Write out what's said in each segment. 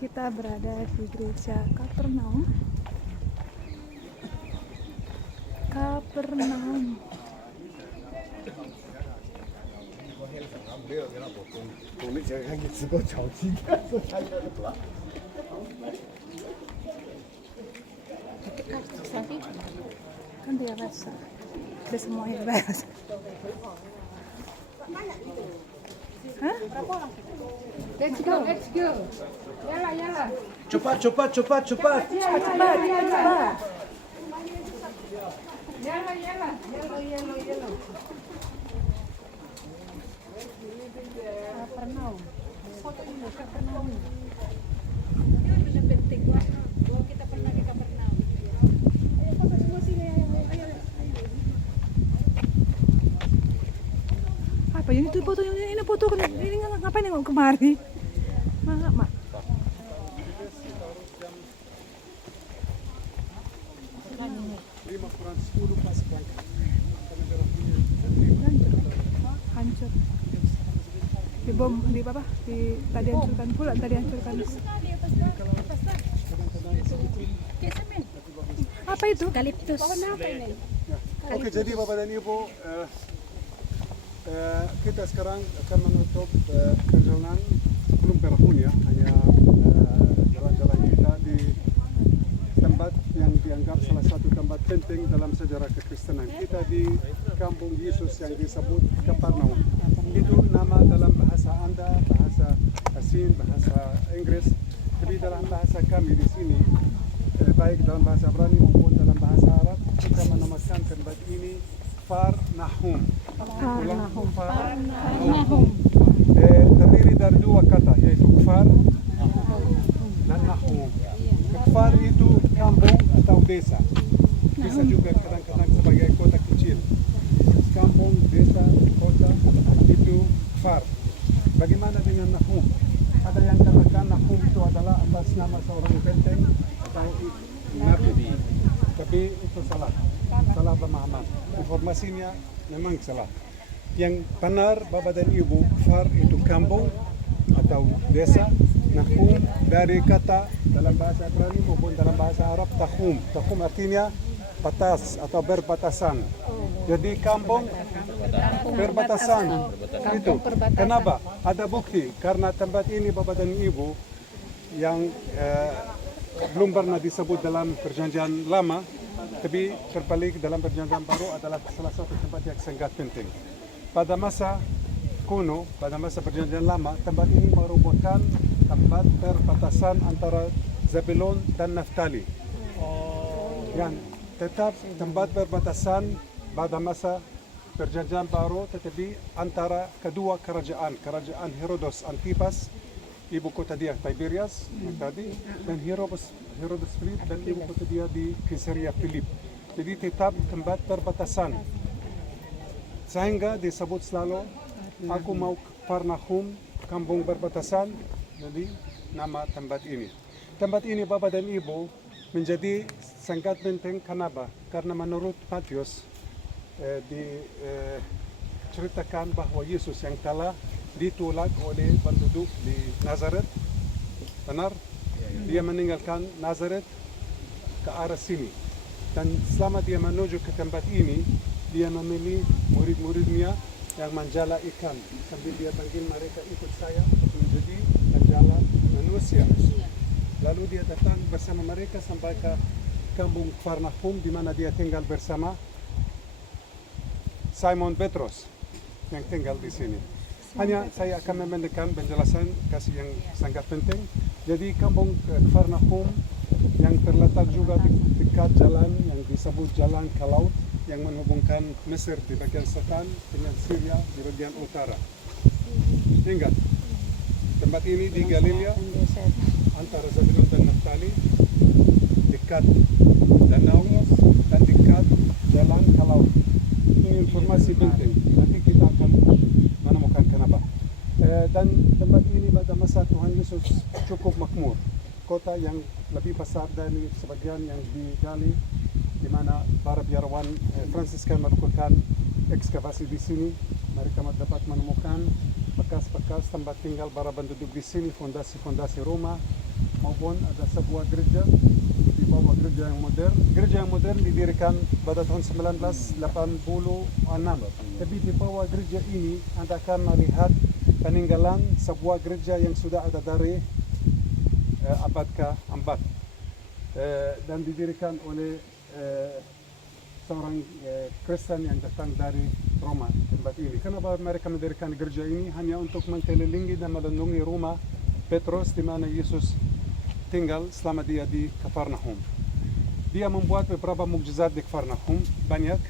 Kita berada di gereja Kapernaum. Kan dia bahasa, ada semuanya bahasa. Hah? Let's go. Yala. Cepat. Cepat. Yala. Kapernaum. Ini lebih penting gua kita pernah di Kapernaum. Ayo foto semua sini ayo. Apa ini tuh foto ini foto kan ini ngapain nengok kemari? Mak. Hancur. Tadi hancurkan pula. Apa itu? Eukaliptus. Oke, jadi Bapak dan Ibu, kita sekarang akan menutup perjalanan belum Perahun ya, hanya jalan-jalan kita di tempat yang dianggap salah satu tempat penting dalam sejarah kekristenan. Kita di kampung Yesus yang disebut Kapernaum. Itu nama dalam bahasa Anda, bahasa Asing, bahasa Inggris. Tapi dalam bahasa kami di sini, baik dalam bahasa Ibrani maupun dalam bahasa Arab, kita menamakan tempat ini Kfar Nahum. Terdiri dari dua kata, yaitu Kfar dan Nahum. Kfar itu kampung atau desa. Bisa juga kadang-kadang sebagai kota kecil. Kampung, desa, kota itu Kfar. Bagaimana dengan Nahum? Ada yang katakan Nahum itu adalah atas nama seorang benteng atau nabi. Tapi itu salah pemahaman. Informasinya memang salah. Yang benar Bapak dan Ibu, Kfar itu kampung atau desa. Nahum dari kata dalam bahasa Ibrani maupun dalam bahasa Arab tahum. Tahum artinya batas atau berbatasan. Jadi kampung berbatasan. Itu. Kenapa? Ada bukti. Karena tempat ini Bapak dan Ibu yang belum pernah disebut dalam perjanjian lama, tapi terbalik dalam perjanjian baru adalah salah satu tempat yang sangat penting. Pada masa kuno, pada masa perjanjian lama, tempat ini merupakan tempat perbatasan antara Zebulon dan Naftali. Yang tetap tempat perbatasan pada masa perjanjian baru, tetapi antara kedua kerajaan Herodes Antipas, ibu kota dia Tiberias yang tadi, dan Herodes Philip dan ibu kota dia di Caesarea Philip. Jadi tetap tempat perbatasan. Sehingga disebut selalu, aku mau ke Kapernaum, kampung perbatasan, jadi nama tempat ini. Tempat ini Bapak dan Ibu menjadi sangat penting. Kenapa? Karena menurut Matius diceritakan bahwa Yesus yang telah ditolak oleh penduduk di Nazaret, benar? Dia meninggalkan Nazaret ke arah sini. Dan selama dia menuju ke tempat ini, dia memilih murid-muridnya yang menjala ikan. Sambil dia panggil mereka, ikut saya menjadi menjala manusia. Lalu dia datang bersama mereka sampai ke kampung Kapernaum, di mana dia tinggal bersama Simon Petrus yang tinggal di sini. Hanya saya akan memendekkan penjelasan kasih yang sangat penting. Jadi kampung Kapernaum yang terletak juga di dekat jalan yang disebut jalan ke laut yang menghubungkan Mesir di bagian selatan dengan Syria di bagian utara. Ingat, tempat ini di Galilea antara Zebulun dan Naftali, dekat danau dan dekat jalan ke laut. Ini informasi penting. Nanti kita akan menemukan kenapa. Dan tempat ini pada masa Tuhan Yesus cukup makmur. Kota yang lebih besar dari sebagian yang digali, di mana para biarawan Fransiskan melakukan ekskavasi di sini. Mereka dapat menemukan bekas-bekas tempat tinggal para penduduk di sini, fondasi-fondasi rumah, maupun ada sebuah gereja di bawah gereja yang modern. Gereja yang modern didirikan pada tahun 1986. Tapi di bawah gereja ini Anda akan melihat peninggalan sebuah gereja yang sudah ada dari abad ke-4 dan didirikan oleh seorang Kristen yang datang dari Roma tempat ini. Kenapa mereka mendirikan gereja ini? Hanya untuk mengelilingi dan melindungi rumah Petrus di mana Yesus tinggal selama dia di Kafarnaum. Dia membuat beberapa mukjizat di Kafarnaum, banyak.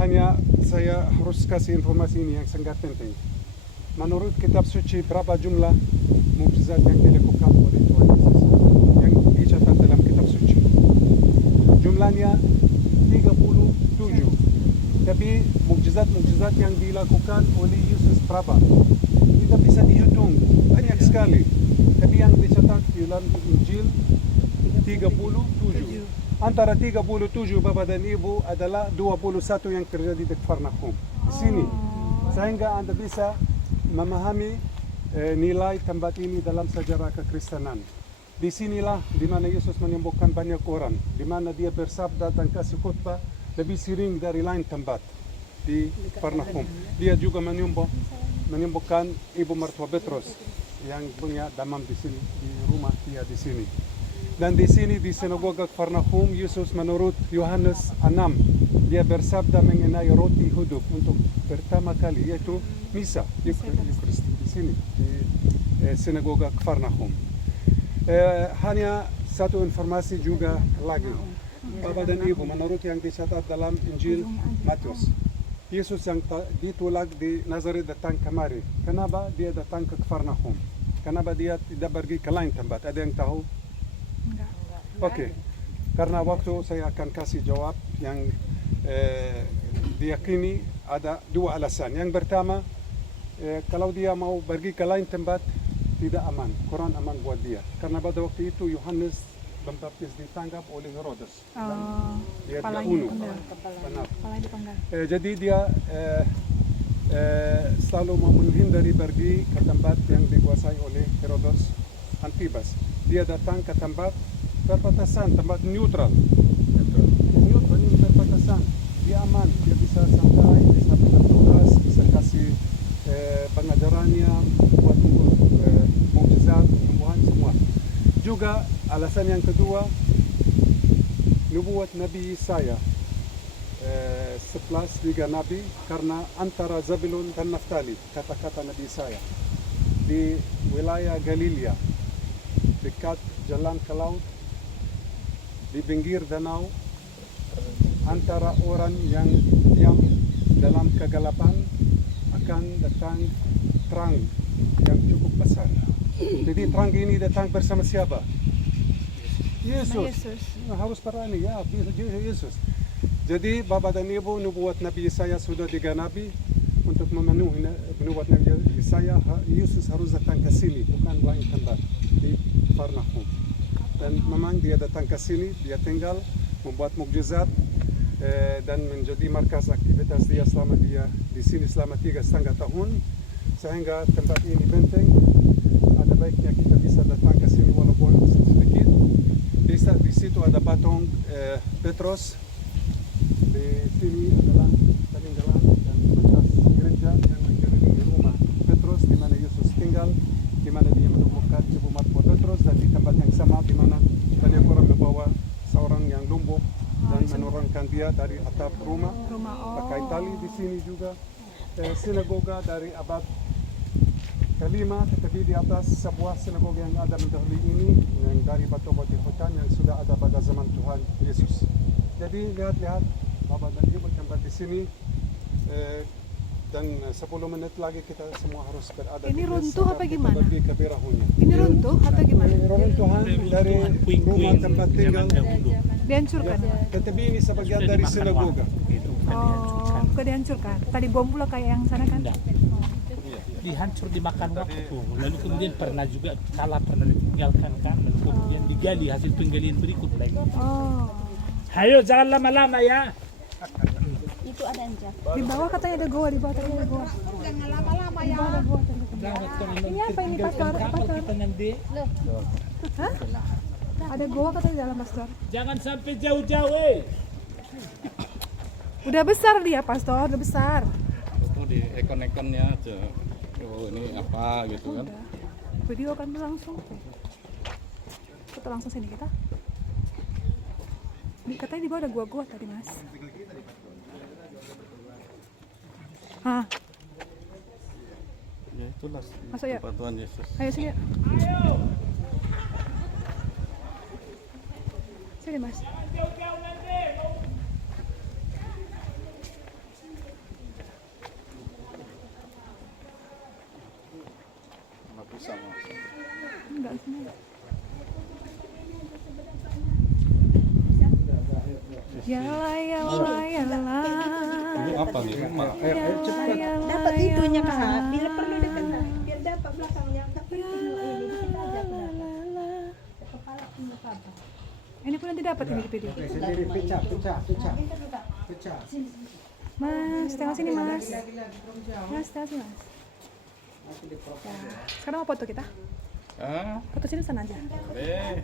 Hanya saya harus kasih informasi ini yang sangat penting. Menurut kitab suci, berapa jumlah mukjizat yang dilakukan oleh Tuhan Yesus yang dicatat dalam kitab suci? Jumlahnya 37. Tapi mukjizat-mukjizat yang dilakukan oleh Yesus berapa? Tidak bisa dihitung, banyak sekali. Tapi yang dicatat di dalam Injil 37. Antara 37 Bapak dan Ibu adalah 21 yang terjadi di Kafarnaum. Di sini. Sehingga Anda bisa memahami nilai tempat ini dalam sejarah kekristenan. Di sinilah di mana Yesus menyembuhkan banyak orang, di mana dia bersabda dan kasih khutbah lebih sering dari lain tempat di Kafarnaum. Dia juga menyembuhkan ibu mertua Petrus yang punya demam di sini, di rumah dia di sini. Dan di sini di sinagoga Kafarnaum, Yesus menurut Yohanes 6, dia bersabda mengenai roti hidup untuk pertama kali, yaitu misa Eucharistik di sini di sinagoga Kafarnaum. Hanya satu informasi juga lagi, Bapak dan Ibu, menurut yang dicatat dalam Injil Matius, Yesus yang ditolak di Nazaret datang kemari. Kenapa dia datang ke Kafarnaum? Kenapa dia tidak pergi ke lain tempat? Ada yang tahu? Oke. Karena waktu saya akan kasih jawab yang diyakini ada dua alasan. Yang pertama, kalau dia mau pergi ke lain tempat, tidak aman, kurang aman buat dia. Karena pada waktu itu Yohanes Pembaptis ditangkap oleh Herodes. Dia tidak bunuh. Benar. Jadi dia selalu mau menghindari pergi ke tempat yang dikuasai oleh Herodes Antipas. Dia datang ke tempat perbatasan, tempat neutral. Neutral ini perbatasan. Dia aman, dia bisa santai, bisa bertugas, bisa kasih pengajarannya, buat mukjizat, penyembuhan semua. Juga alasan yang kedua, nubuat Nabi Yesaya 11 Nabi, karena antara Zabulon dan Naftali, kata-kata Nabi Yesaya di wilayah Galilea, dekat jalan ke laut, di pinggir danau, antara orang yang diam dalam kegelapan akan datang terang yang cukup besar. Jadi terang ini datang bersama siapa? Yesus. Harus berani, ya, Yesus. Jadi Bapak dan Ibu, nubuat Nabi Yesaya sudah digenapi. Untuk memenuhi nubuat Nabi Yesaya, Yesus harus datang ke sini, bukan lain tempat di Kafarnaum. Dan memang dia datang ke sini, dia tinggal, membuat mukjizat dan menjadi markas aktivitas dia selama dia di sini selama 3,5 tahun. Sehingga tempat ini penting. Ada baiknya kita bisa datang ke sini walaupun sedikit. Di situ ada patung Petrus. Di sini adalah peninggalan dan bekas gereja yang mengelilingi rumah Petrus di mana Yesus tinggal, di mana dia menemukan ibu mertua Petrus, dan di tempat yang sama di mana banyak orang membawa seorang yang lumpuh dan menurunkan dia dari atap rumah. Pakai tali di sini juga. Sinagoga dari abad kelima, tetapi di atas sebuah sinagoga yang ada mendahului ini, yang dari batu-batu hutan yang sudah ada pada zaman Tuhan Yesus. Jadi lihat-lihat Bapak dan Ibu tempat di sini, dan 10 menit lagi kita semua harus berada. Ini runtuh apa gimana? Ini runtuh atau gimana? Runtuhan dari rumah tempat tinggal. Dihancurkan. Tetapi ini sebagian dari sinagoga. Oh, bukan dihancurkan. Tadi bom pula kayak yang sana kan? Dihancur dimakan waktu, lalu kemudian pernah juga pernah ditinggalkan kan, lalu kemudian digali hasil penggalian berikut lagi. Oh. Hayo jangan lama-lama ya. Itu ada yang jatuh. Di bawah katanya ada goa, di bawah katanya ada goa. Jangan lama-lama Di ya. bawah ada goa. Rawat kami Ini apa ini, Pastor? kapal Pastor? kita nanti. Hah? Ada goa katanya di dalam, Pastor. Jangan sampai jauh-jauh Udah besar dia, Pastor. Udah besar. Itu di ekon-ekonnya aja. Oh ini apa gitu kan. Udah. Video kan langsung. Kita langsung sini kita. Katanya di bawah ada gua-gua tadi, Mas. Hah, Ya itulah Masuk ya? tempat Tuhan Yesus. ayo sini. Yuk. Sini, Mas. Nggak bisa mas. Enggak sini. Yalah, yalah, yalah. Ini apa nih? Dapat itunya kak, bila perlu dikenal, biar dapat belakangnya. Tak penting ini, kita aja kepala punya apa? Ini pun nanti dapat ini di video. Sendiri pecah. Mas, tengok sini, Mas. Mas, tengok sini, Mas. Sekarang mau foto kita? Ah, Foto sini sana aja. boleh.